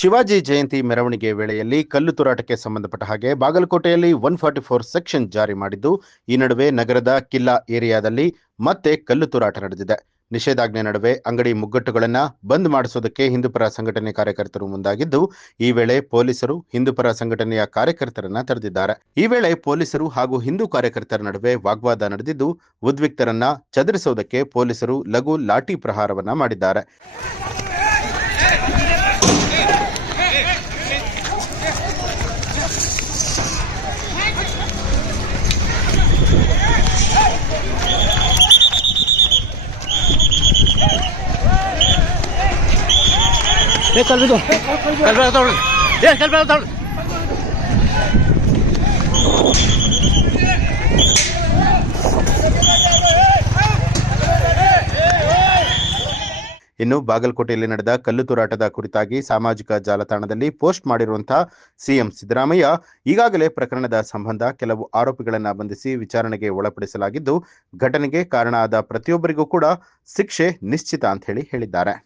ಶಿವಾಜಿ ಜಯಂತಿ ಮೆರವಣಿಗೆ ವೇಳೆಯಲ್ಲಿ ಕಲ್ಲು ತೂರಾಟಕ್ಕೆ ಸಂಬಂಧಪಟ್ಟ ಹಾಗೆ ಬಾಗಲಕೋಟೆಯಲ್ಲಿ 144 ಸೆಕ್ಷನ್ ಜಾರಿ ಮಾಡಿದ್ದು, ಈ ನಡುವೆ ನಗರದ ಕಿಲ್ಲಾ ಏರಿಯಾದಲ್ಲಿ ಮತ್ತೆ ಕಲ್ಲು ತೂರಾಟ ನಡೆದಿದೆ. ನಿಷೇಧಾಜ್ಞೆ ನಡುವೆ ಅಂಗಡಿ ಮುಗ್ಗಟ್ಟುಗಳನ್ನು ಬಂದ್ ಮಾಡಿಸೋದಕ್ಕೆ ಹಿಂದೂಪರ ಸಂಘಟನೆ ಕಾರ್ಯಕರ್ತರು ಮುಂದಾಗಿದ್ದು, ಈ ವೇಳೆ ಪೊಲೀಸರು ಹಿಂದೂಪರ ಸಂಘಟನೆಯ ಕಾರ್ಯಕರ್ತರನ್ನ ತಡೆದಿದ್ದಾರೆ. ಈ ವೇಳೆ ಪೊಲೀಸರು ಹಾಗೂ ಹಿಂದೂ ಕಾರ್ಯಕರ್ತರ ನಡುವೆ ವಾಗ್ವಾದ ನಡೆದಿದ್ದು, ಉದ್ವಿಗ್ನರನ್ನ ಚದುರಿಸೋದಕ್ಕೆ ಪೊಲೀಸರು ಲಘು ಲಾಠಿ ಪ್ರಹಾರವನ್ನ ಮಾಡಿದ್ದಾರೆ. ಇನ್ನು ಬಾಗಲಕೋಟೆಯಲ್ಲಿ ನಡೆದ ಕಲ್ಲು ತೂರಾಟದ ಕುರಿತಾಗಿ ಸಾಮಾಜಿಕ ಜಾಲತಾಣದಲ್ಲಿ ಪೋಸ್ಟ್ ಮಾಡಿರುವಂತಹ ಸಿಎಂ ಸಿದ್ದರಾಮಯ್ಯ ಈಗಾಗಲೇ ಪ್ರಕರಣದ ಸಂಬಂಧ ಕೆಲವು ಆರೋಪಿಗಳನ್ನು ಬಂಧಿಸಿ ವಿಚಾರಣೆಗೆ ಒಳಪಡಿಸಲಾಗಿದ್ದು, ಘಟನೆಗೆ ಕಾರಣ ಆದ ಪ್ರತಿಯೊಬ್ಬರಿಗೂ ಕೂಡ ಶಿಕ್ಷೆ ನಿಶ್ಚಿತ ಅಂತ ಹೇಳಿದ್ದಾರೆ.